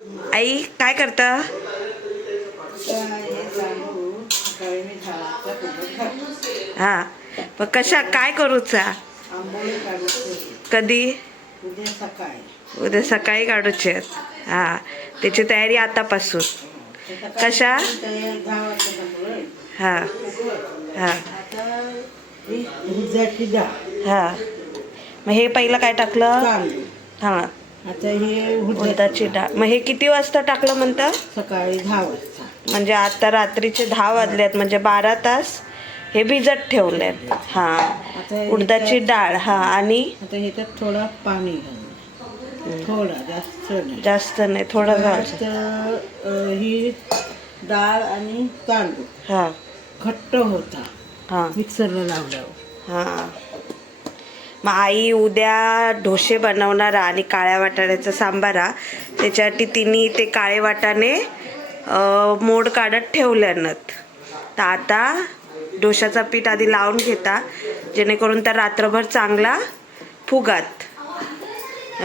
आई काय करता? हा पण कशा काय करूचा? कधी? उद्या सकाळी काढूचे. हा त्याची तयारी आतापासून. कशा? हा हा हा मग हे पहिलं काय टाकलं? हा आता हे उडदाची डाळ. मग हे किती वाजता टाकलं म्हणता? सकाळी 10 वाजता. म्हणजे आता रात्रीचे 10 वाजलेत, म्हणजे 12 तास हे भिजत ठेवलेत. हा उडदाची डाळ. हा आणि आता ह्याच्यात थोडा पाणी घालणार, थोडा, जास्त नाही. जास्त नाही, थोडं घालायचं. ही डाळ आणि तांदूळ हा घट्ट होता हा मिक्सरला लावल्यावर. हा मग आई उद्या ढोसे बनवणार आणि काळ्या वाटाण्याचा सांबारा. त्याच्यासाठी तिने ते काळे वाटाणे मोड काढत ठेवल्यानत. तर आता डोशाचा पीठ आधी लावून घेता, जेणेकरून तर रात्रभर चांगला फुगात.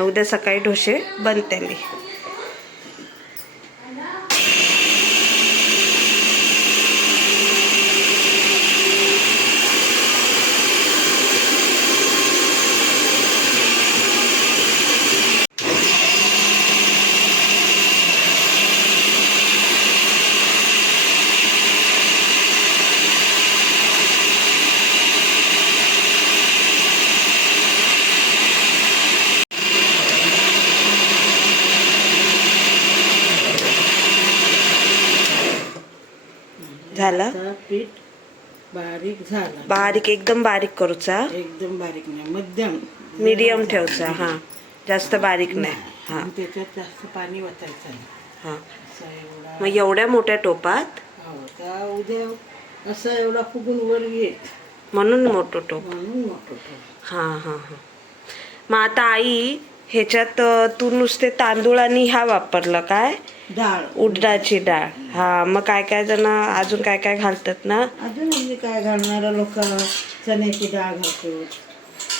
उद्या सकाळी ढोसे बनतेली. झालं? आता पीठ बारीक झालं. बारीक, एकदम बारीक करूचा. एकदम बारीक नाही, मध्यम मीडियम ठेवचा. हा जास्त बारीक नाही. हा आणि त्याच्यात जास्त पाणी वाचायचं नाही. हा असा एवढा. मग एवढ्या मोठ्या टोपात? हो, त्या उद्या असा एवढा फुगून वर येत, म्हणून मोठं टोप. म्हणून मोठं टोप. हा हा हा मग आता आई ह्याच्यात तू नुसते तांदूळ आणि ह्या वापरलं काय? डाळ, उडदाची डाळ. हा मग काय काय जण अजून काय काय घालतात ना? अजून म्हणजे काय घालणारा लोक चण्याची डाळ घालतो,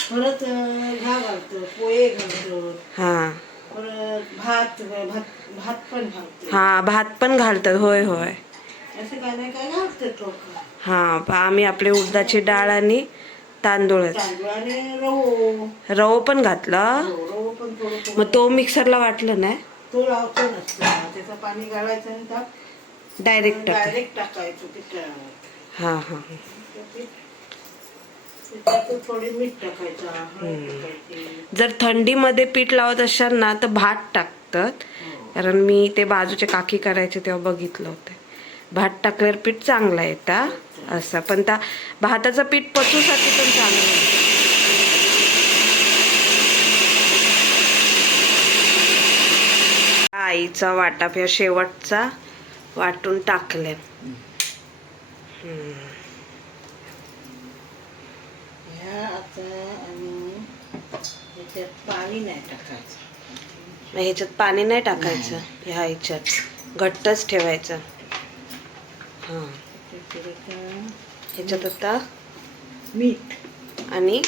परत ह्या घालतो, पोहे घालतो, हा परत भात भात भात पण घालतो. हा भात पण घालतात. होय होय असं काय नाही काय घालतात लोक. हा आम्ही आपले उडदाची डाळ आणि तांदूळच. तांदूळ आणि रवो. रवो पण घातला. रवो पण थोडं. मग तो मिक्सरला वाटलं नाही? तो लावतो नसतो, त्याचं पाणी गाळायचं आणि त्यात डायरेक्ट टाकायचं पिठावर. हा हा त्यात थोडी मीठ टाकायचं, हळद टाकायची. जर थंडीमध्ये पीठ लावत असाल ना तर भात टाकतात. कारण मी ते बाजूचे काकी करायचे तेव्हा बघितलं होतं. भात टाकल्यावर पीठ चांगला येता असं. पण त्या भाताचं पीठ पचूसाठी पण चांगलं आहे. आईचा वाटा शेवटचा वाटून टाकले. आता आणि ह्याच्यात पाणी नाही टाकायचं. मग ह्याच्यात पाणी नाही टाकायचं. ह्या ह्याच्यात घट्टच ठेवायचं. हा ह्याच्यात आता मीठ आणि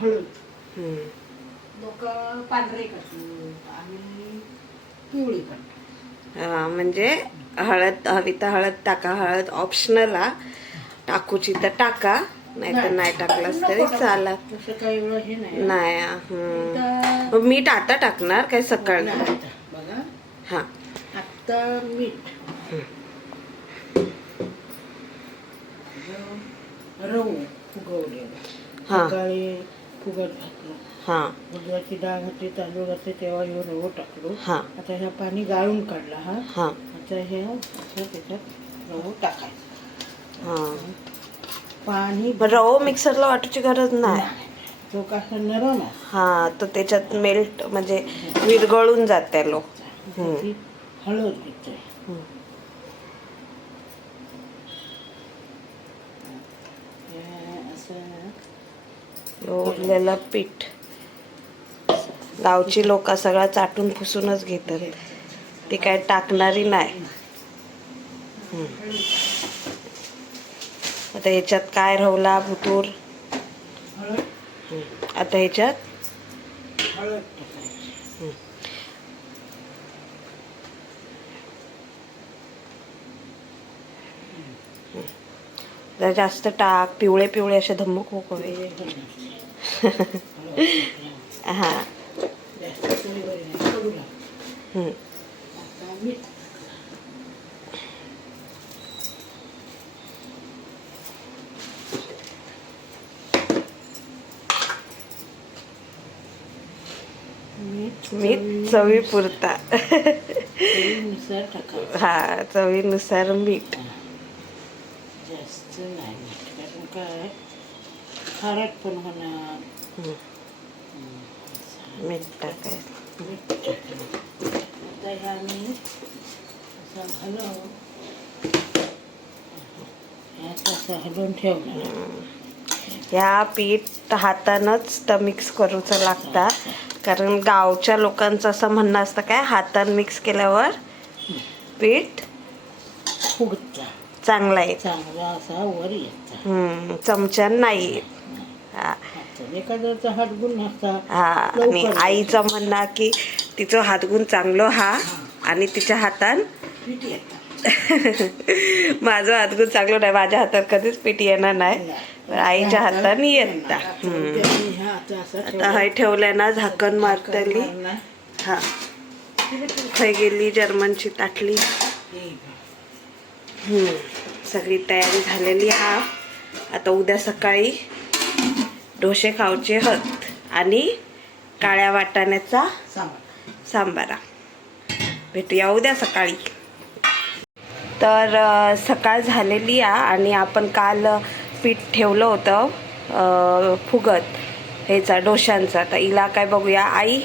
हळद. लोक पांढरे करतात आणि पिवळी करतात. हा म्हणजे हळद हवी तर हळद टाका. हळद ऑप्शनल आ, टाकूची तर टाका, नाही तर नाही टाकलंच तरी चाला. तसं काही एवढं हे नाही. नाही. मीठ आता टाकणार काय सकाळ? बघा हा आता मीठ, रवो फुगवलेला सकाळी फुगत घातलं. हा उडदाची डाळ घातली, तांदूळ घातले, तेव्हा हे रवो टाकलो. हा आता ह्या पाणी गाळून काढला. हा आता हे त्याच्यात रवो टाकायचा. हा पाणी रवो मिक्सरला वाटायची गरज नाही. तो कसा नरम आहे. हा तर त्याच्यात मेल्ट म्हणजे विरघळून जाते लो. हळद घेतोय. उरलेलं पीठ गावची लोक सगळं चाटून पुसूनच घेतात. ती काय टाकणारी नाही. आता ह्याच्यात काय रवला भुतूर. आता ह्याच्यात जरा जास्त टाक, पिवळे पिवळे असे धम्मक होक हवे. हे घालणार. हां. जास्त पोळी बरी नाही, कडू लागते. हं. आता मीठ. मीठ चवीपुरता. चवीनुसार टाकायचं. हा, चवीनुसार मीठ. जास्त नाही मीठ, कारण काय खारट पण होणार. हं. मीठ टाकायचं. मीठ टाकायचं. आता ह्या मी असं हलवून ह्यात असं हलवून ठेवणार. ह्या पीठ हातानंच तर मिक्स करूचं लागता, कारण गावच्या लोकांचं असं म्हणणं असतं काय, हातान मिक्स केल्यावर पीठ फुगता चांगला येत. चांगला असा वर येतात. चमच्यान नाही येत. हा. एखाद्याचा हातगुण नसता. हा, आणि लवकर आईचं म्हणणं की तिचं हातगुण चांगलं हा आणि तिच्या हातान पीठ येतात. माझं हातगुण चांगलं नाही, माझ्या हातात कधीच पीठ येणार नाही, पण आईच्या हाताने येत. आता हे ठेवल्या झाकण मारतली. हा, खय गेली जर्मनची ताटली. सगळी तयारी झालेली हा. आता उद्या सकाळी डोसे खाऊचे हत आणि काळ्या वाटाण्याचा सांबारा. भेटूया उद्या सकाळी. तर सकाळ झालेली आहे आणि आपण काल पीठ ठेवलं होतं फुगत ह्याचा डोशांचा. तर हिला काय बघूया. आई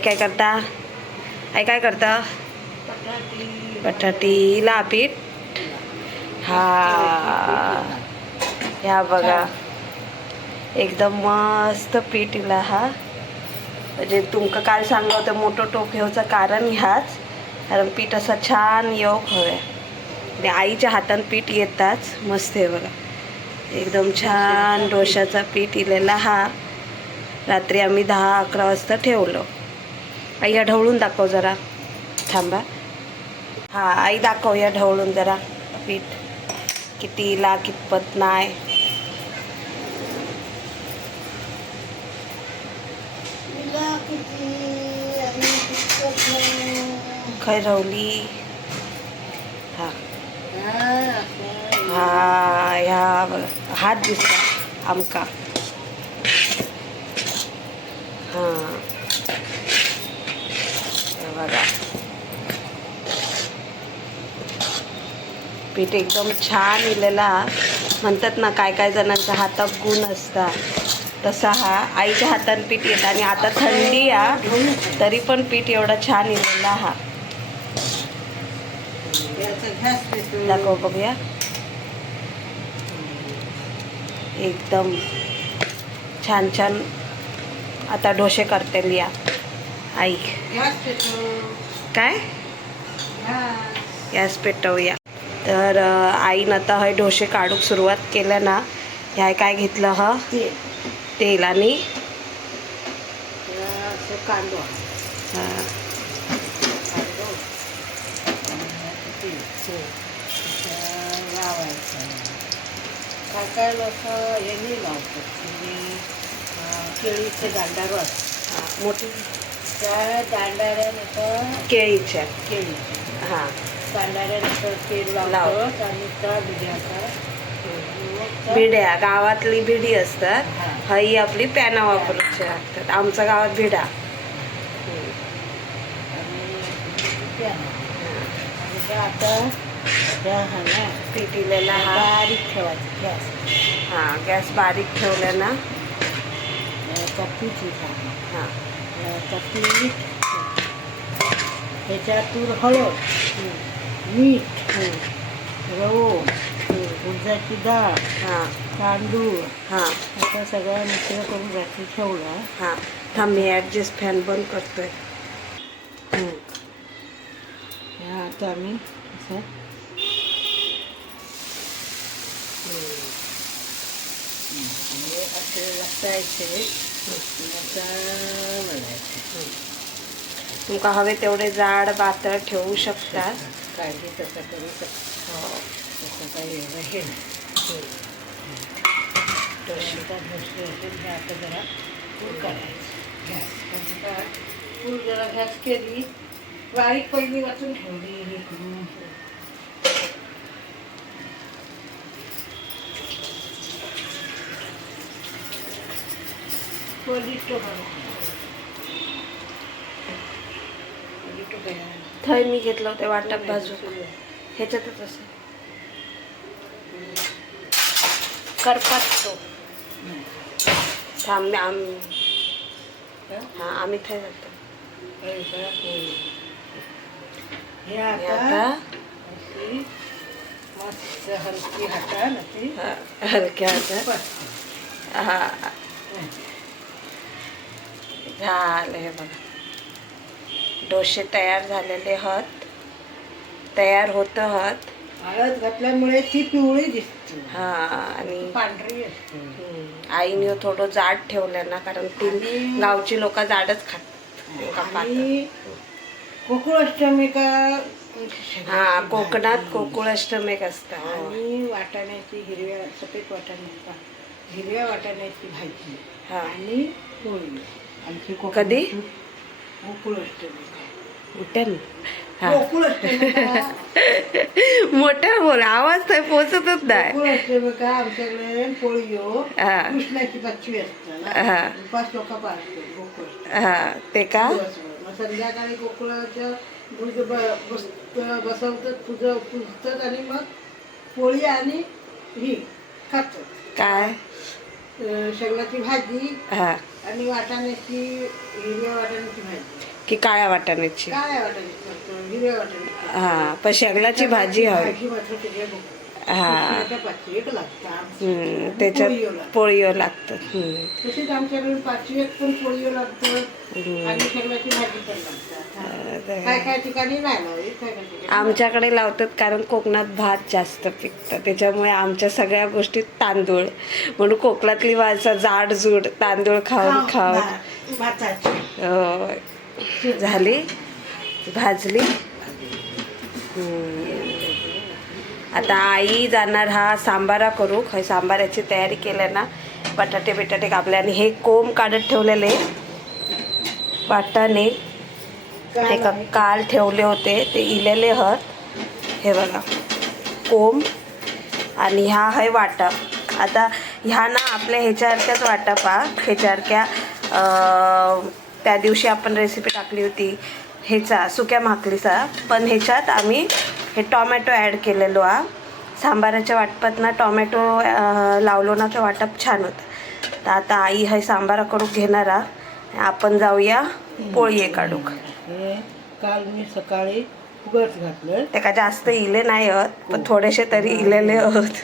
काय करता? आई काय करता? बटाटीला पीठ. हा, ह्या बघा एकदम मस्त पीठ इला हा. म्हणजे तुमका काल सांगलं होतं मोठं टोप ह्याचं कारण ह्याच, कारण पीठ असं छान येऊक हवे. आणि आईच्या हातान पीठ येताच मस्त आहे बघा, एकदम छान डोशाचा पीठ इलेला हा. रात्री आम्ही 10-11 वाजता ठेवलो. आई या ढवळून दाखव जरा, थांबा. हा आई दाखव या ढवळून जरा पीठ कितीला कितपत नाही. खै रवली. हा हा, ह्या बघा हात दिसता आमका. हा बघा पीठ एकदम छान इलेला. म्हणतात ना काय काय जणांच्या हातात गुण असता, तसा हा आईच्या हातान पीठ येतं. आणि आता थंडी आहे तरी पण पीठ एवढा छान इलेला हा. दाखव बघूया. एकदम छान छान. आता डोसे करते लिया आई. काय गॅस पेटवूया. तर आईनं आता हे डोसे काढूक सुरुवात केलं ना. ह्या काय घेतलं हा तेल आणि कांदो. लावायचं. काय काय लोक यांनी लावतात, म्हणजे केळीचे दांडावर मोठी त्या दांडाऱ्यानंतर केळीच्या हां दांडाऱ्यानंतर तेल लावतात आणि त्या बिड्याचा भिड्या गावातली भिडी असतात. ही आपली पॅना वापरूची लागतात. आमच्या गावात भिडा. आता पिटीलेला हा बारीक ठेवायचं गॅस. हां गॅस बारीक ठेवला ना. पीठ हां पीठ ह्याच्यातून हळद, मीठ, रवो, उडदाची डाळ, हां तांदूळ हां आता सगळं मिश्र करून रात्री ठेवला. हां थांब मी ॲडजस्ट फॅन बंद करतोय. आता आम्ही असं असे लपटायचे. तुमका हवे तेवढे जाड पातळ ठेवू शकतात. काळजी तसं करू शकतो. तसं काही हे नाही. आता जरा पूल करायचं गॅस. पूल जरा गॅस केली, बारीक पहिली वाचून ठेवली हे करून. थंय मी घेतलं होतं वाटप बाजू ह्याच्यातच असं करपात तो थांब आम्ही थंय जातो. हे आणि आता आता अशी मस्त हलकी हाता ना ती हलक्या हातात हा झालं. हे बघा डोसे तयार झालेले हत, तयार होत हत. हळद घातल्यामुळे ती पिवळी दिसते. हा आणि पांढरी असते. आईने थोडं जाड ठेवलं ना, कारण ती गावची लोक जाडच खातात. आणि गोकुळाष्टमी का हा कोकणात गोकुळाष्टमी असतं. आणि वाटाण्याची सफेद वाटाण्याची हिरव्या वाटाण्याची भाजी हा. आणि पोळी. आणखी कधी? गोकुळाष्टमी. उठेल हा गोकुळाष्टमी मोठ्या बोल, आवाज तर पोचतच नाही. गोकुळाष्टमी का आमच्याकडे पोळी हा. कृष्णाची बच्ची असते ना, हा. 5 लोक पाळतो गोकुळ. हा ते का मग संध्याकाळी गोकुळाच्या दूध बसवतात, पुजतात आणि मग पोळी आणि ही खातात. काय शेंगाची भाजी हा आणि वाटाण्याची, हिरव्या वाटाण्याची भाजी. की काळ्या वाटाण्याची? काय वाटाण्याची, हिरव्या वाटाण्याची. हा पण शेंगलाची भाजी हवी. भाजी मात्र त्याच्या हा पाचवी लागतात. त्याच्यात पोळीव लागतं. तसेच आमच्याकडे 5 पण पोळीव लागतं आणि शेंगाची भाजी पण लागतात. काय काय ठिकाणी नाही लावली, काय काय ठिकाणी आमच्याकडे लावतात, कारण कोकणात भात जास्त पिकतं, त्याच्यामुळे आमच्या सगळ्या गोष्टी तांदूळ. म्हणून कोकणातली माणसं जाडजूड तांदूळ खाऊन खाऊन भाताची झाली भाजली. आता आई जाणार हा सांबारा करू. सांबाराची तयारी केल्या ना, बटाटे बिटाटे कापले आणि हे कोंब काढत ठेवलेले वाटाणे हे काल ठेवले होते, ते इलेले हत. हे बघा कोंब आणि ह्या आहे वाटप. आता ह्या ना आपल्या ह्याच्यासारख्याच वाटप ह्याच्यासारख्या. त्या दिवशी आपण रेसिपी टाकली होती ह्याचा सुक्या भाकरीचा, पण ह्याच्यात आम्ही हे टॉमॅटो ॲड केलेलो सांबाराच्या वाटपात ना. टॉमॅटो लावलो ना तर वाटप छान होतं. तर आता आई हे सांबारा करून घेणार. आपण जाऊया पोळी काढूक. काल मी सकाळी उगत घातलं, ते का जास्त इले नाही होत, पण थोडेसे तरी इलेले होत.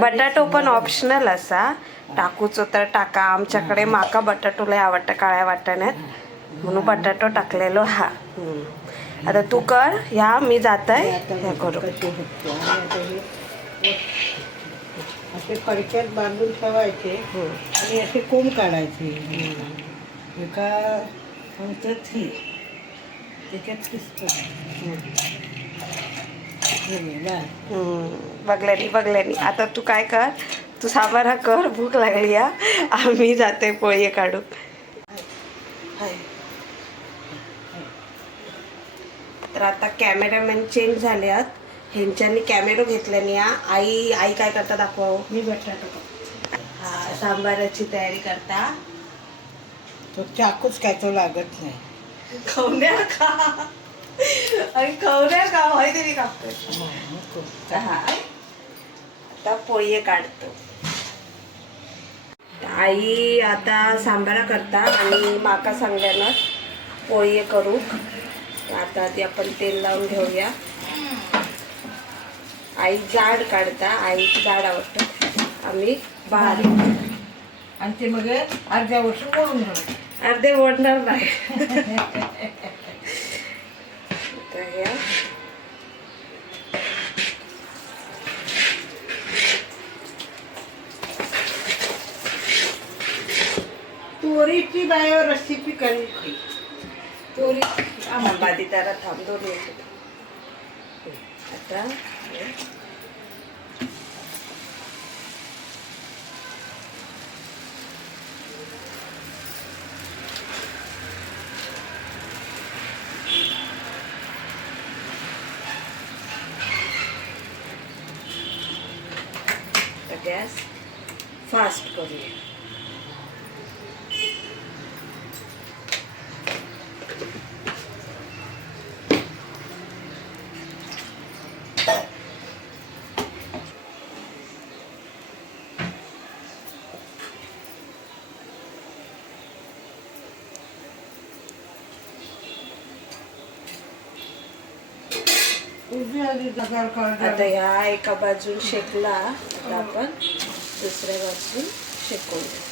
बटाटो पण ऑप्शनल असा, टाकूचो तर टाका. आमच्याकडे माका बटाटो लय आवडतं काळ्या वाटाण्यात, म्हणून बटाटो टाकलेलो हा. आता तू कर ह्या, मी जात आहे हे करू. असे फडक्यात बांधून ठेवायचे आणि असे कोंब काढायचे. एका म्हणतात ही त्याच्यात बघल्यानी. आता तू काय कर, तू सांबारा कर, भूक लागली आम्ही जाते पोळी काढू. तर आता कॅमेरामॅन चेंज झाले आहेत, ह्यांच्यानी कॅमेरा घेतल्याने आई काय करता दाखवा. मी बटाटा हा सांबाराची तयारी करता. तो चाकूच काय तो लागत नाही. खवण्या का होय तरी कापतो. आता पोळी काढतो. आई आता सांबारा करता आणि माका सांगल्यानं पोळी करू. आता ती आपण तेल लावून घेऊया. आई जाड काढता, आई जाड आवडतं, आम्ही बारीक. आणि ते मग अर्ध्या वर्ष ओढून अर्धे ओढणार नाही. तोरीची बायो रेसिपी करून खाई. तोरी आंबादी त्याला थांब 2 मिनिट. आता गॅस फास्ट करूया. आता ह्या एका बाजून शेकला, आता आपण दुसऱ्या बाजून शेकूया.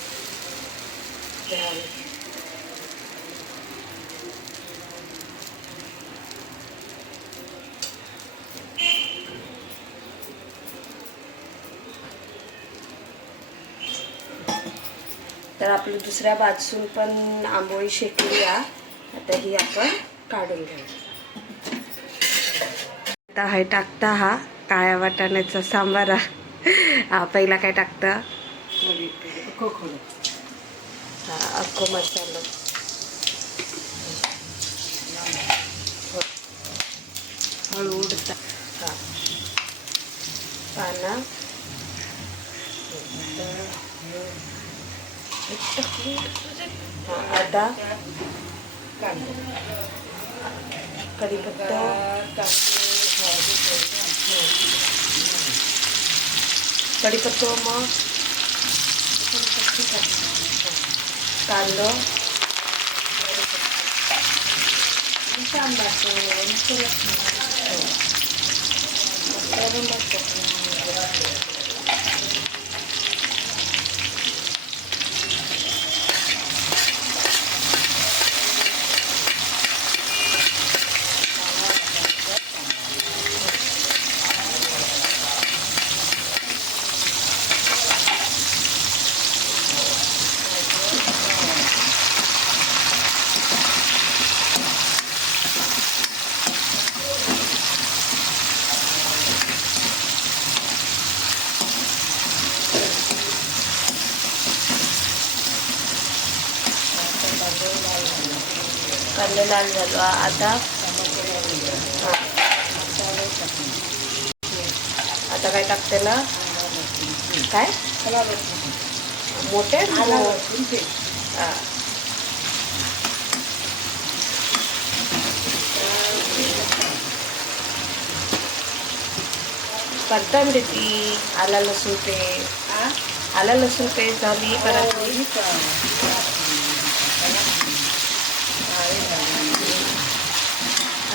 तर आपली दुसऱ्या बाजून पण आंबोळी शेकली आहे. आता ही आपण काढून घेऊ. आता हे टाकता हा काळ्या वाटाण्याचा सांबारा. हा पहिला काय टाकता? हा अख्खो मसाला. हळूद. हा पाना. हा आता कढीपत्ता. कढीपत्ता मग कांदा कांदा लाल झालो. आता आता काय टाकते ना? काय मोठे पडताना देती. आला लसूण पेस्ट. आला लसूण पेस्ट झाली. परत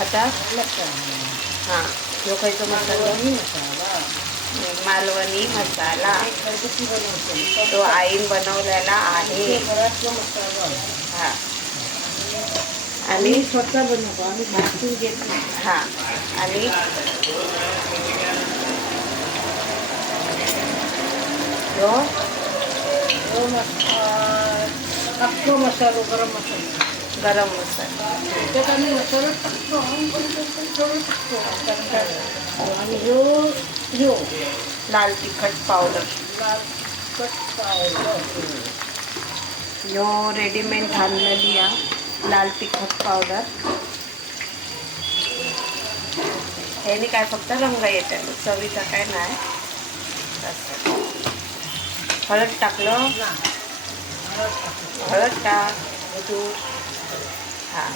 आता हां लोकांचा मसाला. मालवणी मसाला तो आईन बनवलेला आहे. हां आणि स्वतः बनवतो आम्ही. भाजून घेतो. हां आणि अख्खो मसालो गरम मसाला. गरम मसाला. त्यात आम्ही मसाला टाकतो. थोडं टाकतो. आणि ह्यो लाल तिखट पावडर. लाल तिखट पावडर. ह्यो रेडीमेड आणलेली आहे लाल तिखट पावडर. ह्याने काय फक्त रंग येते, चवीचा काय नाही. असं हळद टाकलं. हळद टाक. हां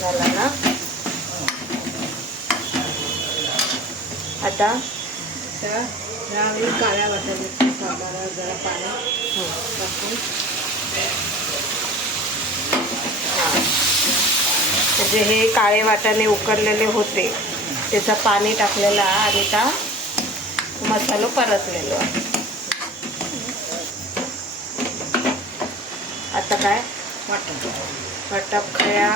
झाला ना. आता त्यावेळी काळ्या वाटाण्याच्या सांबारात जरा पाणी टाकून म्हणजे हे काळे वाटाणे उकडलेले होते त्याचं पाणी टाकलेलं आणि त्या मसालो परतलेलो. आता काय वाटप खया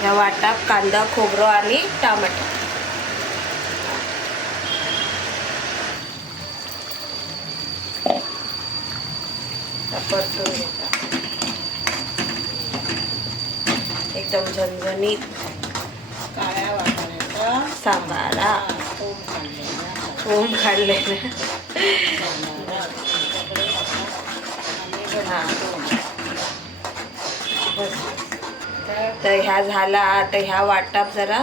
ह्या वाटप कांदा खोबरं आणि टमाटर. परतून घेतात. एकदम झणझणीत काळ्या वाटाण्याचा सांबारा. ओम काढलेला ओम काढलेलं. सांबारा तुमच्याकडे आता आम्ही बनवतो. तर ह्या झाला. आता ह्या वाटाप जरा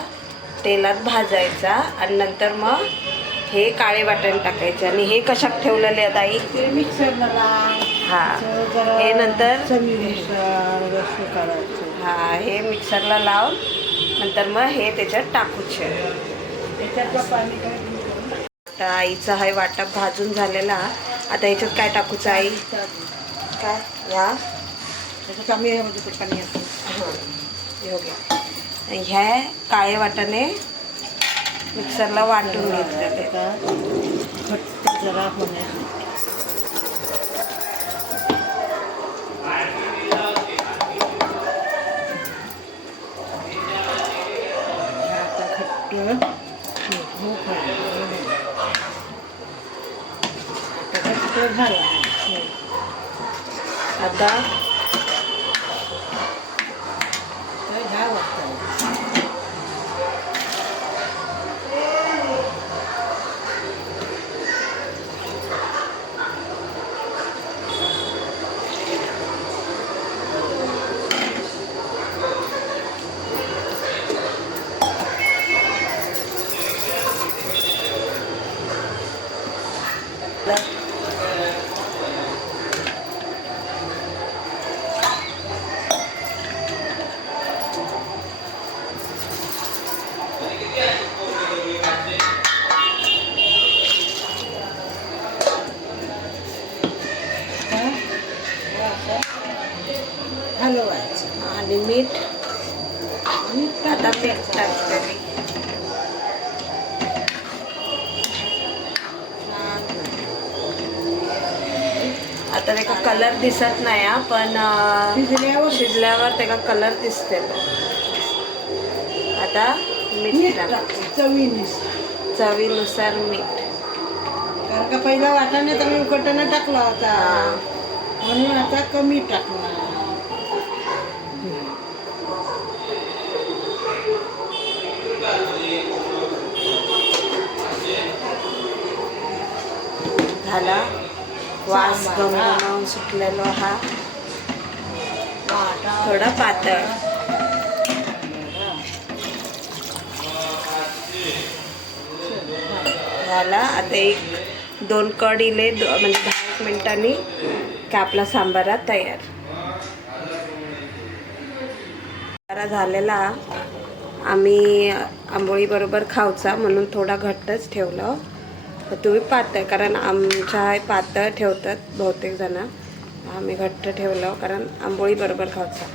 तेलात भाजायचा आणि नंतर मग हे काळे वाटण टाकायचे. आणि हे कशात ठेवलेले आहेत आई? ते मिक्सरला लाव. हा जरा हे नंतर चवीनुसार रस्सा काढायचं. हा हे मिक्सरला लाव. नंतर मग हे त्याच्यात टाकूचे. त्याच्यातलं पाणी काय घेऊ? आता आईचा हा वाटप भाजून झालेला. आता ह्याच्यात काय टाकूचं आई? काय ह्या त्याच्यात आम्ही ह्यामध्ये ते पाणी असतं. ह्या काळे वाटाणे मिक्सरला वाटून घेतले. घट्ट जरा होण्यासाठी आता घट्ट घट्ट झाला. आता ह्या वाजता हलवायचं आणि मीठ. मीठ आता मीठ टाकते मी. आता त्याचा कलर दिसत नाही हा, पण शिजल्यावर त्याचा कलर दिसते. आता मीठ टाक. चवीनुसार मीठ. कारण का पहिला वाटाणे तर मी उकळताना टाकला होता, म्हणून आता कमी टाकणार. झाला. वास गमगमावून सुटलेलो हा. थोडा पातळ झाला. आता 1-2 कड इले म्हणजे 10 मिनिटांनी की आपला सांबारा तयार. सांबारा झालेला. आम्ही आंबोळी बरोबर खाऊचा म्हणून थोडा घट्टच ठेवलं. तर तुम्ही पातळ, कारण आमच्या पातळ ठेवतात बहुतेक जण. आम्ही घट्ट ठेवलं कारण आंबोळी बरोबर खाऊचा.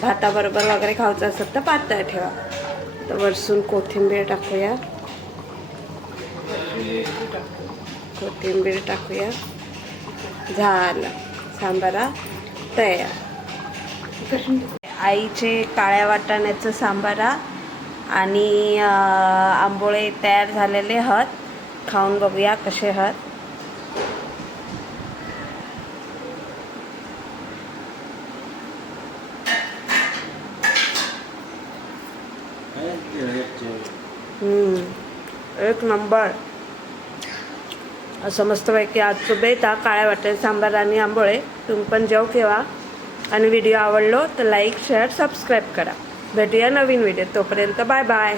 भाताबरोबर वगैरे खाऊचं असेल तर पातळ ठेवा. तर वरसून कोथिंबीर टाकूया. कोथिंबीर टाकूया. झालं सांबारा तयार. आईचे काळ्या वाटाण्याचं सांबारा आणि आंबोळे तयार झालेले आहेत. खाऊन बघूया कसे आहेत. एक नंबर. असं मस्तपैकी आजचं बेत हा काळ्या वाटाण्याचा सांबार आणि आंबोळे. तुम्ही पण जेव केव्हा. आणि व्हिडिओ आवडलो तर लाईक शेअर सबस्क्राईब करा. भेटूया नवीन व्हिडिओ. तोपर्यंत बाय बाय.